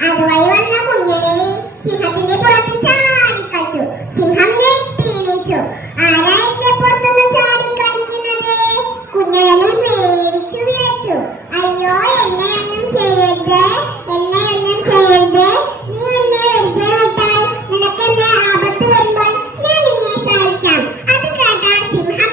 അത് വളർന്ന കുഞ്ഞിനെ സിംഹത്തിന്റെ പുറത്ത് ചാടി കളിച്ചു സിംഹം ഞെട്ടിയിച്ചു ആരാന്റെ പുറത്തുനിന്ന് ചാടി കളിക്കുന്നത് കുഞ്ഞാലി പേടിച്ചു വിളിച്ചു അയ്യോ എന്നെ ഒന്നും ചെയ്യരുത്. എന്നെ ഒന്നും ചെയ്യരുത്. നീ എന്നെ വെറുതെ വിട്ടാൽ നിനക്ക് എന്നെ ആപത്ത് വരുമ്പോൾ ഞാൻ നിന്നെ സഹായിക്കാം അത് കേട്ട സിംഹം